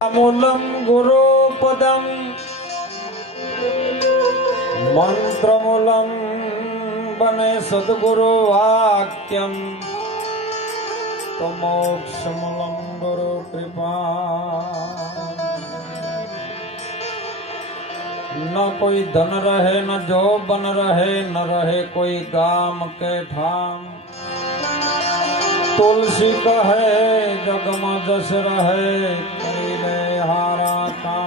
मूलम गुरुपदम मंत्रमूलम बने सद्गुरु वाक्यम तो मोक्षमूलम गुरु कृपा। न कोई धन रहे न जो बन रहे न रहे कोई गाम के ठाम। तुलसी कहे जगम जस रहे तेरे हारा का।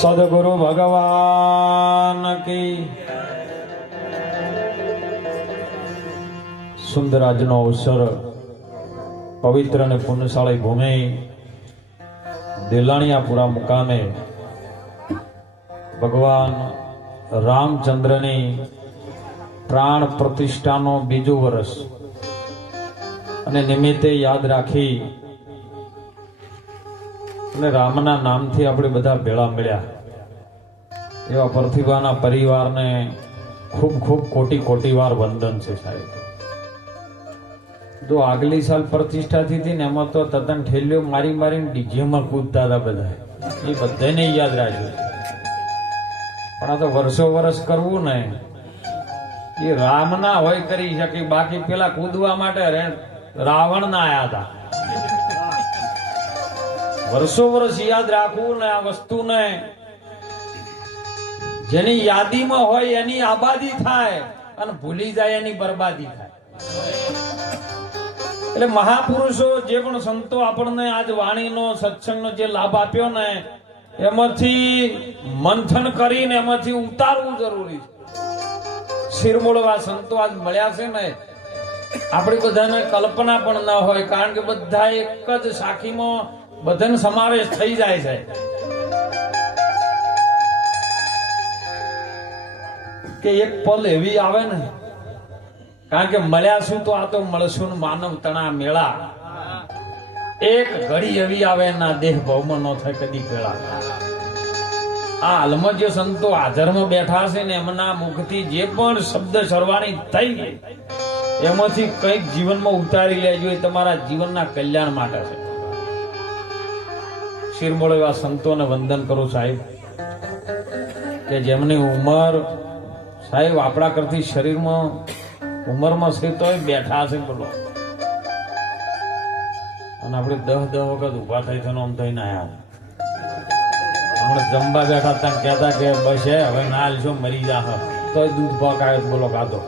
सदगुरु भगवान की। सुंदर આજનો અવસર પવિત્ર અને પુણ્યશાળી ભૂમિ દેલાણીયાપુરા મુકામે ભગવાન રામચંદ્રની પ્રાણ પ્રતિષ્ઠાનો બીજું વર્ષ અને નિમિત્તે યાદ રાખી અને રામના નામથી આપણે બધા ભેળા મળ્યા એવા પ્રતિભાના પરિવારને ખૂબ ખૂબ કોટી કોટી વાર વંદન છે સાહેબ. જો આગલી સાલ પ્રતિષ્ઠા થઈ ને એમાં તો તદ્દન ઠેલ્યો મારી મારીને ડીજેમાં કૂદતા હતા બધા, એ બધાને યાદ રાખ્યું. પણ આ તો વર્ષો વર્ષ કરવું ને એ રામ ના હોય કરી શકે, બાકી પેલા કૂદવા માટે રાવણ ના આયા હતા. વર્ષો વર્ષ યાદ રાખવું ને આ વસ્તુને, જેની યાદીમાં હોય એની આબાદી થાય અને ભૂલી જાય એની બરબાદી થાય. એટલે મહાપુરુષો જે પણ સંતો આપણને આજ વાણીનો સત્સંગનો જે લાભ આપ્યો ને એમાંથી મંથન કરીને એમાંથી ઉતારવું જરૂરી છે. શિરમૂળવા સંતો આજ મળ્યા છે ને, આપણી બધાને કલ્પના પણ ન હોય, કારણ કે બધા એક જ સાખીમાં બધાનો સમાવેશ થઈ જાય છે. કે એક પલ એવી આવે ને, કારણ કે મળ્યા છું તો આ તો મળશું માનવ તણા મેળા. એક ઘડી એવી આવે ના દેહ ભવમાં ન થાય કદી પેળા. આ હાલમાં જે સંતો હાજરમાં બેઠા છે ને એમના મુખથી જે પણ શબ્દ સરવાણી થઈ ગઈ એમાંથી કંઈક જીવનમાં ઉતારી લેજો, એ તમારા જીવનના કલ્યાણ માટે છે. શિરમોળ એવા સંતોને વંદન કરું સાહેબ, કે જેમની ઉંમર સાહેબ આપણા કરતી શરીરમાં ઉંમરમાં છે તો બેઠા છે બોલો, અને આપણે 10 વખત ઉભા થઈ છે આમ થઈને આયા. હમણાં જમવા બેઠા હતા કહેતા કે બસ હવે ના હાલશો મરી જા, તો દૂધ પાક આવે બોલો ખાધો.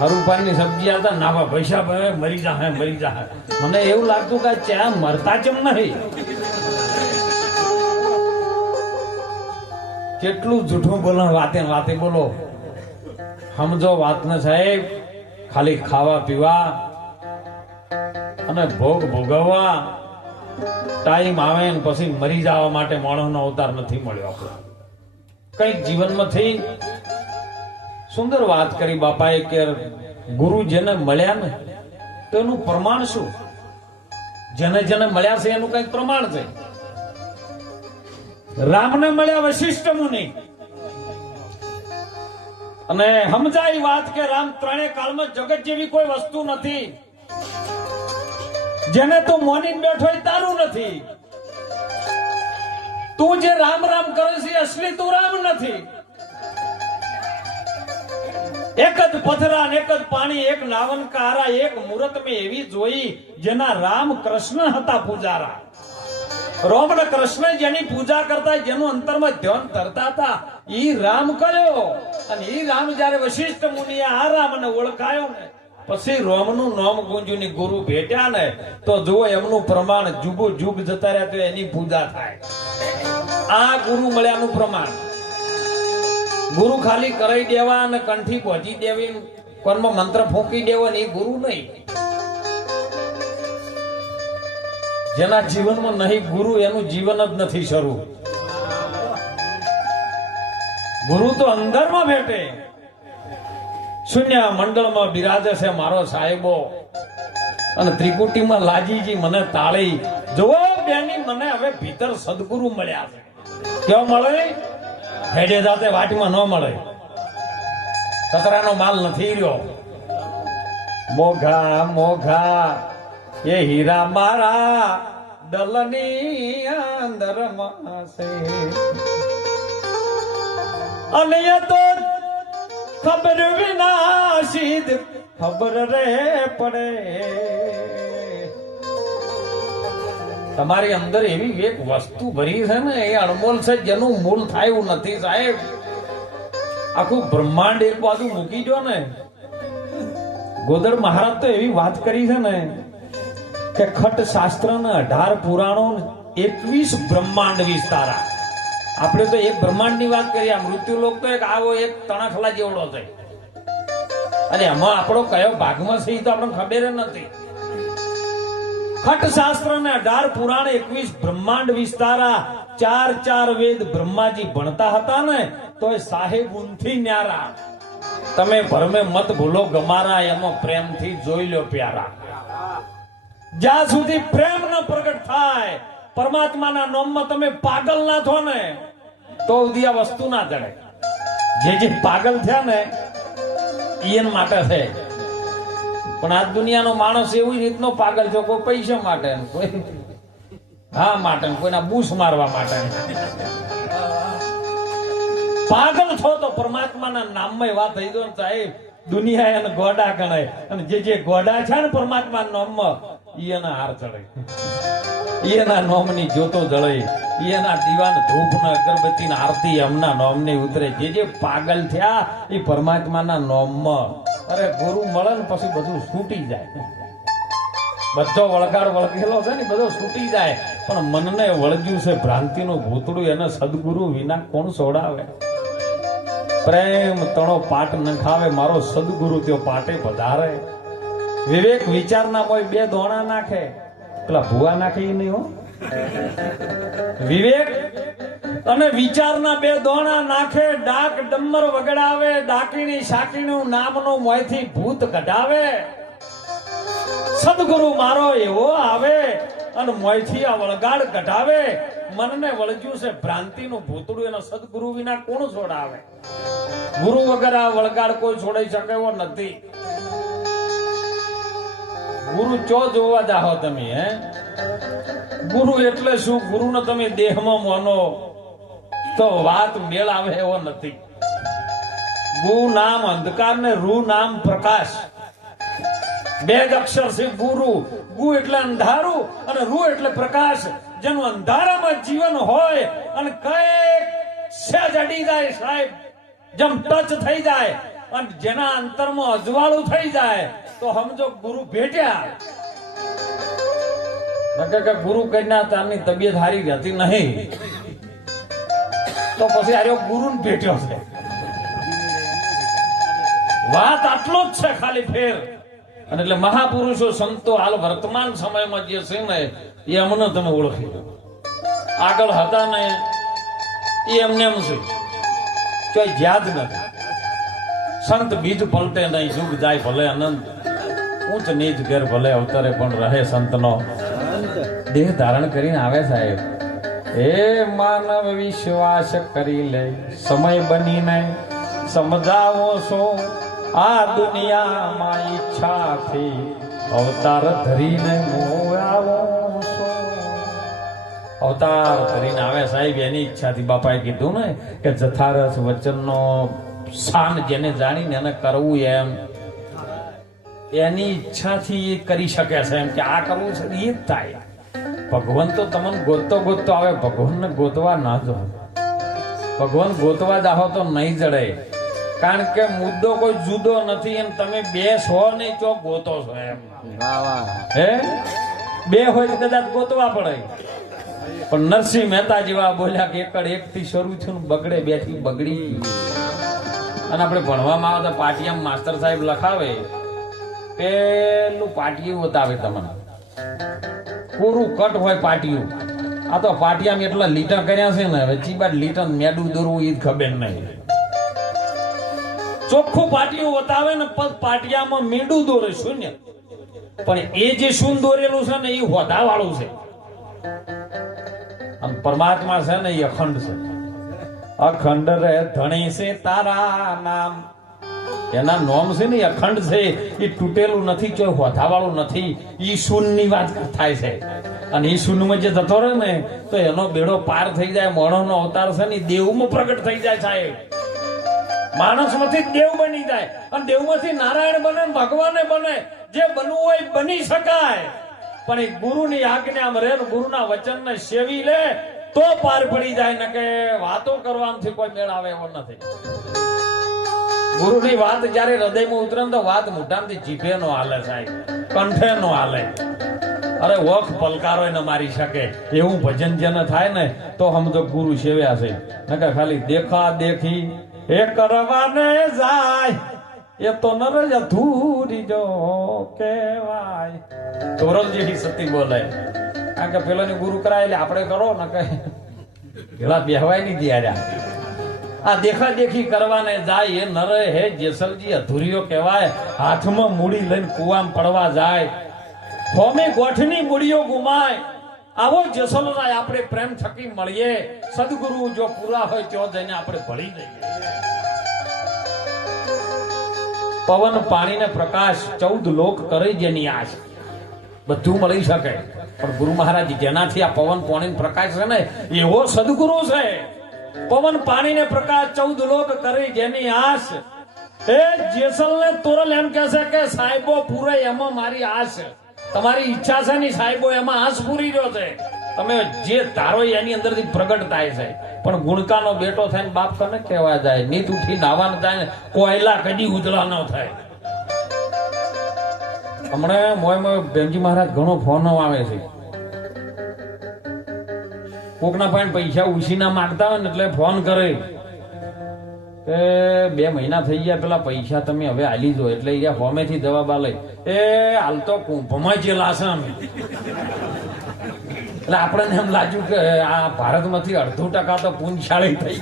હરુપાની સબ્જી આવતા ના પૈસા મરી જા મરી જા. મને એવું લાગતું કે ચા મરતા ચમ નહીં. કેટલું જૂઠું બોલો, વાતે વાતે બોલો. સમજો વાત ને સાહેબ, ખાલી ખાવા પીવા અને ભોગ ભોગવવા ટાઈમ આવે ને પછી મરી જવા માટે માણસનો અવતાર નથી મળ્યો. આપણે કઈક જીવનમાંથી સુંદર વાત કરી બાપાએ કે ગુરુ જેને મળ્યા ને તો એનું પ્રમાણ શું? જેને જેને મળ્યા છે એનું કઈક પ્રમાણ છે. રામને મળ્યા વશિષ્ઠ મુનિ, અને સમજાય વાત કે રામ ત્રણેય કાળમાં જગત જેવી કોઈ વસ્તુ નથી. જેને તું મોનીને બેઠો એ તારું નથી. તું જે રામ રામ કરે છે અસલી તું રામ નથી. એક જ પથરા, એક જ પાણી, એક નાવન કારા, એક મુહૂર્ત મેં એવી જોઈ જેના રામ કૃષ્ણ હતા પૂજારા. રામ ને કૃષ્ણ જેની પૂજા કરતા, જેનું અંતરમાં ધ્યાન ધરતા હતા, ઈ રામ કયો. અને ઈ રામ જયારે વશિષ્ઠ મુનિએ આ રામને ઓળખાયો ને પછી રામનું નામ ગુંજુની ગુરુ ભેટ્યા ને તો જુઓ એમનું પ્રમાણ જુગો જુગ જતા રહ્યા તો એની પૂજા થાય. આ ગુરુ મળ્યાનું પ્રમાણ. ગુરુ ખાલી કરાઈ દેવા અને કંઠી પહોંચી દેવી, કોનમાં મંત્ર ફૂંકી દેવા એ ગુરુ નહીં. જેના જીવનમાં નહીં ગુરુ એનું જીવન જ નથી શરૂ. ગુરુ તો અંદરમાં બેઠે, શૂન્ય મંડળમાં બિરાજે છે મારો સાહેબો. અને ત્રિકુટીમાં લાજીજી મને તાળી જોવો બેની, મને હવે ભીતર સદગુરુ મળ્યા છે. કેવો મળે? હેડે જાતે વાટમાં ન મળે. કતરાનો માલ નથી રહ્યો. મોઘા મોઘા એ હીરા મારા દલની અંદર માસે અને એ તો ખબર વિના સીધ ખબર રે પડે. તમારી અંદર એવી એક વસ્તુ ભરી છે ને એ અણમોલ છે જેનું મૂળ થાય એવું નથી સાહેબ. આખું બ્રહ્માંડ એક બાજુ મૂકી દો ને. ગોદર મહારાજ તો એવી વાત કરી છે ને કે ખટ શાસ્ત્ર ને 18 પુરાણો 21 બ્રહ્માંડ વિસ્તારા. આપણે તો એક બ્રહ્માંડ ની વાત કરીએ. મૃત્યુ લોક તો એક આવો એક તણખલા જેવડો છે અને એમાં આપણો કયો ભાગમાં છે એ તો આપણને ખબર નથી. ખટ શાસ્ત્ર ને 18 પુરાણ 21 બ્રહ્માંડ વિસ્તારા. 4 વેદ બ્રહ્માજી ભણતા હતા ને તો એ સાહેબ ઊંથી ન્યારા. તમે ભરમે મત ભૂલો ગમારા એમાં પ્રેમથી જોઈ લો પ્યારા. જ્યાં સુધી પ્રેમ ન પ્રગટ થાય પરમાત્માના નામમાં તમે પાગલ ના થો ને તો સુધી આ વસ્તુ ના જડે. જે પાગલ થયા ને એના માટે છે. પણ આ દુનિયાનો માણસ એવી રીતનો પાગલ છે, કોઈ પૈસા માટે, કોઈ હા માટે, કોઈના બૂસ મારવા માટે. પાગલ છો તો પરમાત્માના નામમાં વાત થઈ ગયો સાહેબ. દુનિયા એને ગોડા ગણાય અને જે ગોડા છે ને પરમાત્માના નામમાં એના હાર ચડે, એના નામની જ્યોતો જળે, એના દીવાન ધૂપ ને અગરબત્તી ને આરતી એમના નામની ઉતરે. જે પાગલ થયા એ પરમાત્માના નામમાં. અરે ગુરુ મળે ને પછી બધું છૂટી જાય. બધો વળગાડ વળગેલો છે ને બધો છૂટી જાય. પણ મનને વળગ્યું છે ભ્રાંતિનું ભૂતડું, એને સદગુરુ વિના કોણ છોડાવે? પ્રેમ તણો પાટ નખાવે, મારો સદગુરુ ત્યો પાટે પધારે. વિવેક વિચારના કોઈ 2 દોણા નાખે, પેલા ભુવા નાખે એ નહીં હો. વિવેક અને વિચારના 2 દોણા નાખે, ડાક ડમર વગડાવે, ડાકીની શાકીનું નામનો મોંથી ભૂત કઢાવે. સદગુરુ મારો એવો આવે અને મોંથી આ વળગાડ કઢાવે. મનને વળગ્યું છે ભ્રાંતિનું ભૂતડું, એના સદગુરુ વિના કોણ છોડાવે? ગુરુ વગર આ વળગાડ કોઈ છોડાઈ શકે એવો નથી. ગુરુ ચો જોવા જાહો તમે? હે ગુરુ એટલે શું? ગુરુને તમે દેહમાં માનો તો વાત મેળ આવે એવો નથી. ગુ નામ અંધકાર ને રૂ નામ પ્રકાશ. 2 જ અક્ષર છે ગુરુ. ગુ એટલે અંધારું અને રૂ એટલે પ્રકાશ. જેનું અંધારામાં જીવન હોય અને કઈક સહેજ અડી જાય સાહેબ, જેમ ટચ થઈ જાય અને જેના અંતરમાં અજવાળું થઈ જાય તો સમજો ગુરુ ભેટ્યા. ગુરુ કઈના તારની તબિયત હારી રહેતી નહીં તો પછી આર્યો ગુરુ ભેટ્યો છે. વાત આટલો જ છે ખાલી ફેર. અને એટલે મહાપુરુષો સંતો હાલ વર્તમાન સમયમાં જે છે ને એ અમને તમે ઓળખી લો. આગળ હતા ને એ એમને એમ છે, કોઈ જ્યાદ નથી. સંત બીજ પલટે નહીં, યુગ જાય ભલે અનંત, ઊંચ નીચ ઘેર ભલે અવતરે પણ રહે સંતનો દેહ ધારણ કરીને આવે સાહેબ. એ માનવ વિશ્વાસ કરી લે, સમય બનીને સમજાવો છો આ દુનિયામાં ઈચ્છાથી અવતાર ધરીને આવો છો. અવતાર ધરીને આવે સાહેબ એની ઈચ્છાથી. બાપાએ કીધું ને કે જથારસ વચનનો શાન જેને જાણીને એને કરવું એમ એની ઈચ્છાથી એ કરી શકે છે. એમ કે આ કરવું છે એ જ થાય. ભગવાન તો તમને ગોતતો આવે, ભગવાનને ગોતવા ના જો. ભગવાન ગોતવા જાહો તો નહીં જડે. કારણ કે મુદ્દો કોઈ જુદો નથી એમ તમે 2 છો નહીં ચો ગોતો છો એમ. હે 2 હોય તો કદાચ ગોતવા પડે. પણ નરસિંહ મહેતા જેવા બોલ્યા કે એકડ 1 થી શરૂ થયું બગડે 2 થી બગડી. અને આપણે ભણવામાં આવે તો પાટિયામાં માસ્ટર સાહેબ લખાવે પેલું પાટિયું બતાવે તમને, પૂરું કટ હોય પાટિયું. આ તો પાટિયામાં એટલા લીટા કર્યા છે ને, હવે ચીબાટ લીટા મેડું દોરવું એ ખબર નહીં. ચોખ્ખું પાટિયું બતાવે ને પાટિયામાં મીંડું દોરે શૂન્ય, પણ એ જે શૂન દોરેલું છે ને એ હોધા વાળું છે. આમ પરમાત્મા છે ને એ અખંડ છે. અખંડ રે ધણી છે તારા નામ, એના નોમ છે ને અખંડ છે, એ તૂટેલું નથી, કોઈ હોથાવાળું નથી. ઈ શૂન્યની વાત થાય છે. અને ઈ શૂન્યમાં જે જતો રહે ને તો એનો બેડો પાર થઈ જાય. મોણોનો અવતાર છે ને દેવમાં પ્રગટ થઈ જાય સાહેબ. માણસમાંથી દેવ બની જાય અને દેવમાંથી નારાયણ બને, ભગવાને બને. જે બનવું હોય બની શકાય, પણ એ ગુરુની આજ્ઞામાં રહે, ગુરુના વચનને સેવી લે તો પાર પડી જાય. ને કે વાતો કરવાથી કોઈ મેળ આવે એવો નથી. ગુરુની વાત જયારે હૃદયમાં ઉતરે તો વાત મોઢામાંથી જીભે નો હાલે સાહેબ, કંઠે નો હાલે. અરે વખ પલકારો ન મારી શકે એવું ભજન જેને થાય ને તો હમ તો ગુરુ સેવ્યા છે. નકર ખાલી દેખા દેખી એ કરવાને જાય એ તો નર જ અધૂરી જો કહેવાય. તોરલ જેવી સતી બોલે. કારણ કે પેલાની ગુરુ કરાય એટલે આપણે કરો ને કે પેલા બેહવાય નહીં દિયા. આ દેખા દેખી કરવાને જાય એ નરે હે જેસલજી અધૂરીઓ કહેવાય. હાથમાં મૂડી લઈને કુવામાં પડવા જાય, હોમે ગોઠની મૂડીઓ ગુમાય. આવો જેસલરાય આપણે પ્રેમ થકી મળીએ. સદગુરુ જો પૂરા હોય તો જઈને આપણે ભળી જઈએ. પવન પાણી ને પ્રકાશ 14 લોક કરે જેની આશ. બધું મળી શકે પણ ગુરુ મહારાજ જેનાથી આ પવન પાણી પ્રકાશ છે ને એવો સદગુરુ છે. પવન પાણી ને પ્રકાશ 14 લોક કરે જેની આશ. એ જેસલ ને તોરલ એમ કહે છે કે સાહેબો પૂરે એમાં મારી આશ. તમારી ઈચ્છા છે ને સાહેબો એમાં આશ પૂરી રહ્યો છે. તમે જે ધારો એની અંદરથી પ્રગટ થાય છે. પણ ગુણકાનો બેટો થઈને બાપ કને કહેવા જાય, નીત ઉઠી નાવાન જાય ને કોયલા કદી ઉજળા ન થાય. હમણાં મોય બેનજી મહારાજ ઘણો ફોનો આવે છે. કોકના પાસે પૈસા ઉછીના માંગતા હોય ને એટલે ફોન કરે કે 2 મહિના થઈ ગયા, પેલા પૈસા તમે હવે આલી દો. એટલે એ હોમેથી જવાબ આલે એ હાલ તો કુંભમાં જેલા છે અમે. એટલે આપણને એમ લાગ્યું કે આ ભારતમાંથી 80% તો પુંજાળી થઈ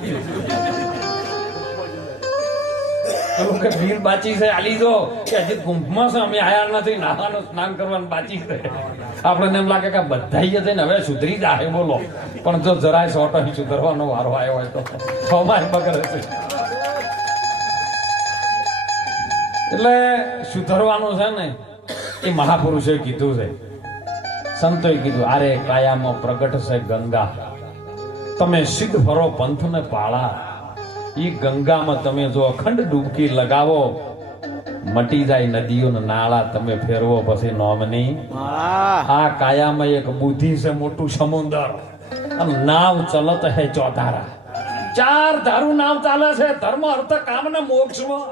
ગયું કે ભીડ બાચી છે આલી દો કે હજી કુંભમાં છે અમે આયા નથી, નાવાનું સ્નાન કરવાનું બાચી છે. આપણને એમ લાગે કે બધા જઈને હવે સુધરી જાય. બોલો પણ જો જરાય સોટો સુધરવાનો વારો આવ્યો હોય તો અમારે બગડે છે. એટલે સુધરવાનું છે ને એ મહાપુરુષે કીધું છે, સંતોએ કીધું. અરે કાયામાં પ્રગટ છે ગંગા, તમે સિદ્ધ ફરો પંથ ને પાળા. ઈ ગંગામાં તમે જો અખંડ ડૂબકી લગાવો, મટી જાય નદીઓ ને નાળા. તમે ફેરવો પછી નોમની. આ કાયામાં એક બુદ્ધિ છે મોટું સમુદ્ર, અને નાવ ચલત હે 4 ધારા. 4 ધારું નાવ ચાલે છે ધર્મ અર્થ કામ ને મોક્ષમાં.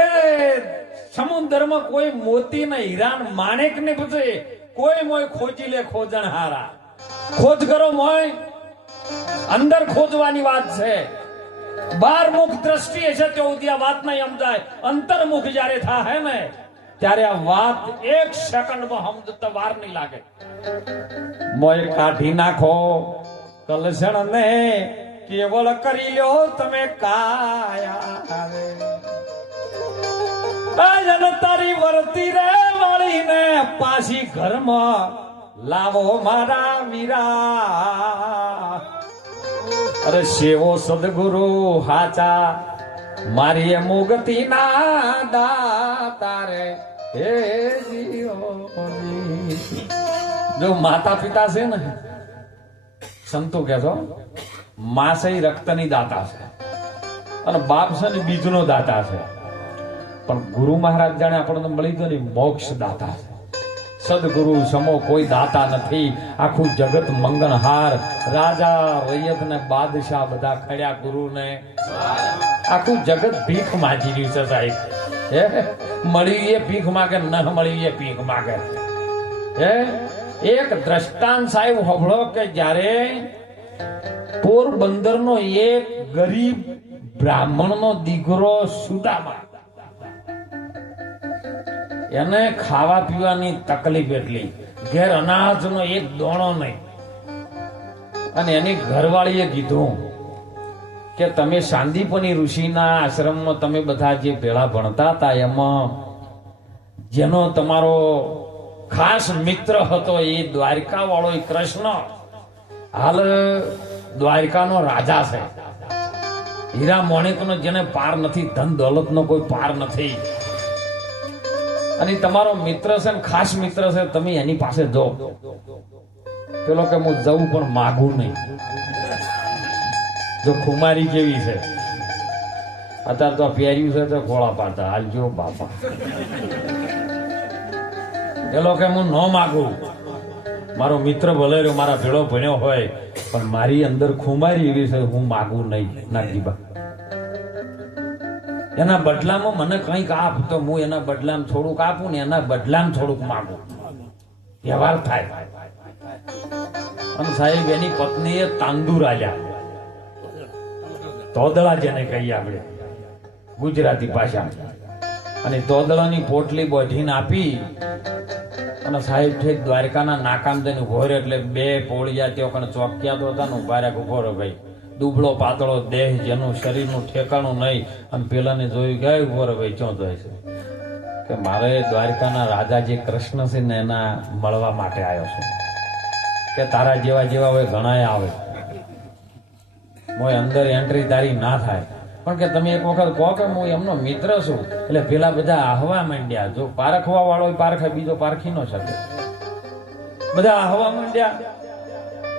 એ સમુદ્રમાં કોઈ મોતી ને હીરા માણેક ને પૂછે, કોઈ મોય ખોજી લે ખોજણ હારા. ખોજ કરો મોય, અંદર ખોજવાની વાત છે. બાર મુખ દ્રષ્ટિ છે તો આ વાત નહીં સમજાય. અંતર્મુખ જયારે થાય ને ત્યારે આ વાત 1 સેકન્ડમાં સમજતા વાર નહીં લાગે. મોય કાઢી નાખો કલસણ ને, કેવળ કરી લ્યો તમે કાયા. તારી વર્તી રે વાળીને પાછી ઘરમાં લાવો મારા વીરા. અરે સેવો સદગુરુ હાચા મારી મુગતિ ના દાતા રે હે જીઓની. જો માતા પિતા છે ને, સંતો કહેશો માં છે રક્તની દાતા છે અને બાપ છે ને બીજનો દાતા છે. પણ ગુરુ મહારાજ જાણે આપણને મળી ગયો ને મોક્ષ દાતા છે. સદગુરુ સમો કોઈ દાતા નથી. આખું જગત મંગનહાર, રાજા રૈયત ને બાદશાહ બધા ખડ્યા ગુરુને. આખું જગત ભીખ માંગી રહ્યું છે સાહેબ. હે મળી એ ભીખ માગે, ન મળી એ ભીખ માગે. હે એક દ્રષ્ટાંત સાહેબ હોભળો કે જ્યારે પોરબંદરનો એક ગરીબ બ્રાહ્મણનો દીકરો સુદામા, એને ખાવા પીવાની તકલીફ એટલી, ઘેર અનાજનો એક દોણો નહીં. અને એની ઘરવાળીએ કીધું કે તમે સાંદીપની ઋષિના આશ્રમમાં તમે બધા જે ભેળા ભણતા હતા એમાં જેનો તમારો ખાસ મિત્ર હતો એ દ્વારકા વાળો કૃષ્ણ હાલ દ્વારકાનો રાજા છે. હીરા મોણેકનો જેને પાર નથી, ધન દોલતનો કોઈ પાર નથી. અને તમારો મિત્ર છે ને ખાસ મિત્ર છે, તમે એની પાસે જાઓ. પેલો કે હું જઉં પણ માગું નહીં. જો ખુમારી કેવી છે, અત્યારે તો પહેર્યું છે તો ગોળા પાડતા હાલજો બાપા. પેલો કે હું ન માગું, મારો મિત્ર ભલે રહ્યો, મારા ભેળો ભણ્યો હોય, પણ મારી અંદર ખુમારી એવી છે, હું માગું નહીં. નાગજીબા એના બદલામાં મને કંઈક આપ, તો હું એના બદલામાં થોડુંક આપું ને એના બદલામાં થોડુંક માગું. વ્યવહાર થાય. અને સાહેબ એની પત્નીએ તાંદુર આલ્યા, તોદળા જેને કહીએ આપણે ગુજરાતી ભાષા. અને તોદળાની પોટલી બોધીને આપી અને સાહેબ ઠેક દ્વારકાના નાકામ થઈને ઉભો રહ્યો. એટલે બે પોળિયા તેઓ કને ચોક્યા તો હતા ને ઉભા રહ્યા. ઉભો રહ્યો ભાઈ, દુબળો પાતળો દેહ, જેનું શરીરનું ઠેકાણું નહીં. અને પેલાને જોયું ગયા ઉભો રહ્યો ભાઈ, ક્યાં જાય છે? કે મારે દ્વારકાના રાજા જે કૃષ્ણ છે ને એના મળવા માટે આવ્યો છું. કે તારા જેવા જેવા હોય ઘણા આવે, મોય અંદર એન્ટ્રી તારી ના થાય, પણ કે તમે એક વખત કહો કે હું એમનો મિત્ર છું. એટલે પેલા બધા આહવા માંડ્યા. જો પારખવા વાળો પારખે, બીજો પારખી ન શકે. બધા આહવા માંડ્યા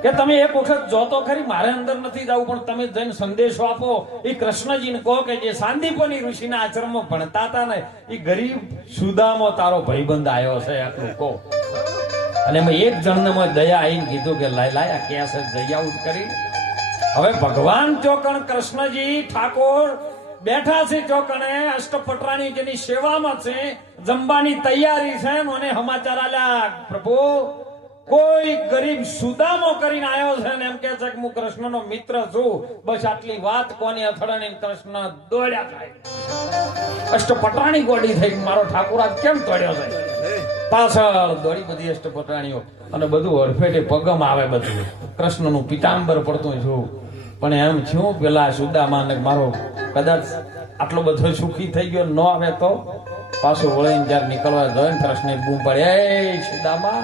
કે તમે એક વખત જો તો ખરી, મારે અંદર નથી જવું, પણ તમે જઈને સંદેશો આપો. એ કૃષ્ણજીને કહો કે જે સાંદીપની ઋષિના આશ્રમમાં ભણતા હતા ને, એ ગરીબ સુદામો તારો ભાઈબંધ આવ્યો છે, આટલું કહો. અને એમાં એક જણને દયા આવીને કીધું કે લાય લાય આ કેસ જઈ આવું કરી. હવે ભગવાન ચોકણ કૃષ્ણજી ઠાકોર બેઠા છે ચોકણે, અષ્ટપટરાણી જેની સેવામાં છે, જમવાની તૈયારી છે. મને સમાચાર આલ્યા પ્રભુ કોઈ ગરીબ સુદામો કરીને આવ્યો છે ને એમ કે છે કે હું કૃષ્ણનો મિત્ર છું. બસ આટલી વાત કોની અથડાણી કૃષ્ણ દોડ્યા થાય. અષ્ટપટરાણી ગોડી થઈ, મારો ઠાકોર આજ કેમ તોડ્યો છે? પાછળ દોડી બધી અષ્ટપટરાણીઓ અને બધું હરફેટે પગમ આવે. બધું કૃષ્ણનું પિતાંબર પડતું છું. પણ એમ છું પેલા સુદામા ને મારો કદાચ આટલો બધો સુખી થઈ ગયો ન આવે તો પાછું વળીને જયારે નીકળવા જાય ને કૃષ્ણ બૂમ પડે, એ સુદામા.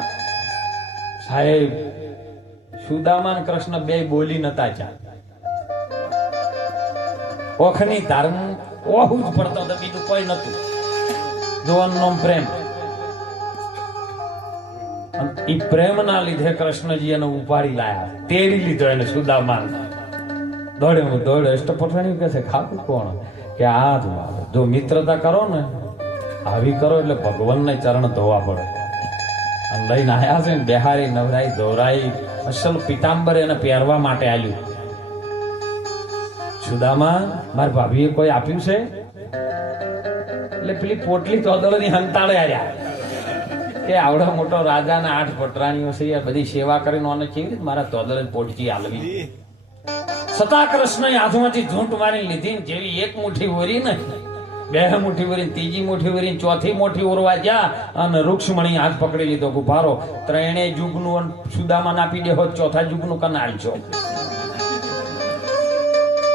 સાહેબ સુદામા ને કૃષ્ણ બે બોલી નતા ચા, ઓખની ધાર્મ ઓહું જ પડતો હતો, બીજું કોઈ નતું. જોવાનો પ્રેમ, એ પ્રેમ ના લીધે કૃષ્ણજી એને ઉપાડી લાયા, તેડી લીધો એને સુદામા. દોડે હું દોડે. અષ્ટપટરાણી કે છે ખાતું કોણ? કે આ જો મિત્રતા કરો ને આવી કરો એટલે ભગવાનને ચરણ ધોવા પડે. અને લઈને આયા છે ને બેહારી નવરાઈ ધોરાઈ અસલ પિતાંબર એને પહેરવા માટે આલ્યું. સુદામા મારી ભાભીએ કોઈ આપ્યું છે? એટલે પેલી પોટલી તોદળની હંતાળે આવ્યા કે આવડો મોટો રાજાના 8 પટરાણીઓ છે, બધી સેવા કરીને અને કેવી રીતે મારા તોદળની પોટકી આલવી? સતા કૃષ્ણએ હાથમાંથી ઝૂંટ મારી લીધી. જેવી એક મુઠ્ઠી ઓરી ને, બે મુઠ્ઠી ઓરી, ત્રીજી મુઠ્ઠી ઓરી, ચોથી મુઠ્ઠી ઓરવા ગયા અને રૂક્ષ્મણી હાથ પકડી લીધો. ઉભારો, ત્રણેય યુગનું સુદામાને આપી દે હોત, ચોથા યુગનું કનાલ છો.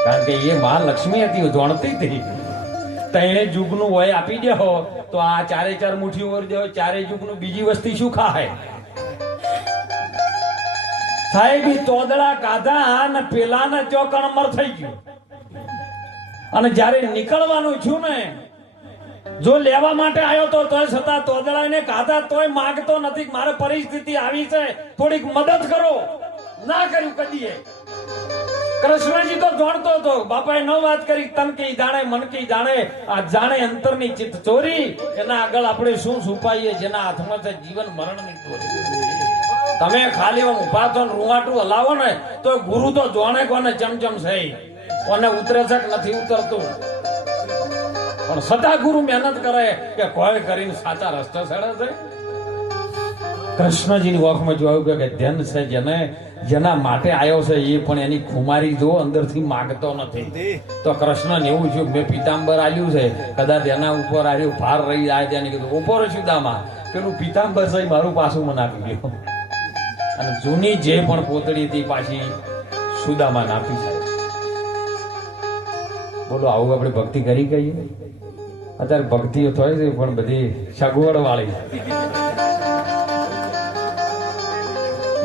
કારણ કે એ મા લક્ષ્મી હતી, જોણતી હતી. ત્રણેય યુગનું હોય આપી દે હો તો આ 4 મુઠ્ઠી ઓર દે, 4 યુગનું બીજી વસ્તી શું ખાય? સાહેબ તોદડા કાઢા અને પેલાને ચોકણ અમર થઈ ગયું. અને જયારે નીકળવાનું છું ને, જો લેવા માટે આવ્યો તો તોય છતાં તોદડાને કાઢા તોય માગતો નથી. મારે પરિસ્થિતિ આવી છે, થોડીક મદદ કરો. ના કર્યું કદીએ. કૃષ્ણજી તો જાણતો હતો, બાપાએ ન વાત કરી. તન કી જાણે મન કી જાણે, આ જાણે અંતરની ચિત્ત ચોરી. એના આગળ આપણે શું છુપાઈએ? જેના હાથમાં છે જીવન મરણની ચોરી. તમે ખાલી ઉભા તો રૂવાટું હલાવો ને તો ગુરુ તો જોણે કોને ચમચમ છે, કોને ઉતરે છે કે નથી ઉતરતું. પણ સદા ગુરુ મહેનત કરે કે કોઈ કરીને સાચા રસ્તે ચડે છે. કૃષ્ણજીની વખમાં જોયું કે ધ્યાન છે જેને જેના માટે આવ્યો છે એ પણ એની ખુમારી જો અંદરથી માગતો નથી. તો કૃષ્ણને એવું થયું મેં પિતાંબર આલ્યું છે, કદાચ એના ઉપર આવ્યું ભાર રહી જાય. તેને કીધું ઉપર સુદામા પેલું પિતાંબર છે મારું પાછું મને આપી ગયું. અને જૂની જે પણ પોતળી હતી પાછી સુદામા નાખી છે. બોલો આવું આપણે ભક્તિ કરી કહીએ? અત્યારે ભક્તિઓ થાય છે પણ બધી સગવડ વાળી.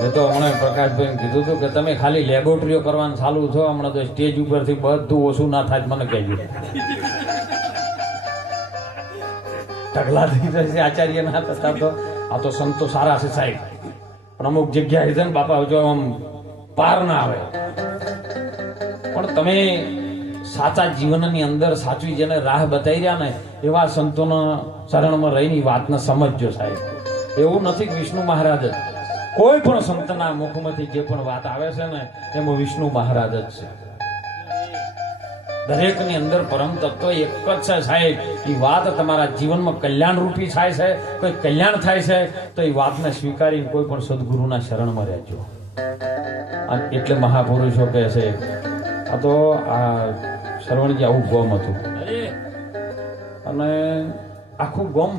મેં તો હમણાં પ્રકાશભાઈ કીધું હતું કે તમે ખાલી લેબોરેટરીઓ કરવાનું ચાલુ છો, હમણાં તો સ્ટેજ ઉપરથી બધું ઓછું ના થાય મને કહેજો. ઢગલા થઈ જશે આચાર્ય ના થતા તો. આ તો સંતો સારા છે સાહેબ, પણ અમુક જગ્યાએ છે ને બાપા જો આમ પાર ના આવે. પણ તમે સાચા જીવનની અંદર સાચી જેને રાહ બતાવી રહ્યા ને એવા સંતોના શરણમાં રહીને વાતને સમજજો સાહેબ. એવું નથી કે વિષ્ણુ મહારાજ જ, કોઈ પણ સંતના મુખમાંથી જે પણ વાત આવે છે ને એમાં વિષ્ણુ મહારાજ જ છે. દરેકની અંદર પરમ તત્વ એક જ છે સાહેબ. એ વાત તમારા જીવનમાં કલ્યાણ રૂપી થાય છે, કોઈ કલ્યાણ થાય છે તો એ વાતને સ્વીકારી કોઈ પણ સદગુરુના શરણમાં રહેજો. અને એટલે મહાપુરુષો કહે છે. આ તો આ શ્રવણજી આવું ગોમ હતું અને આખું ગોમ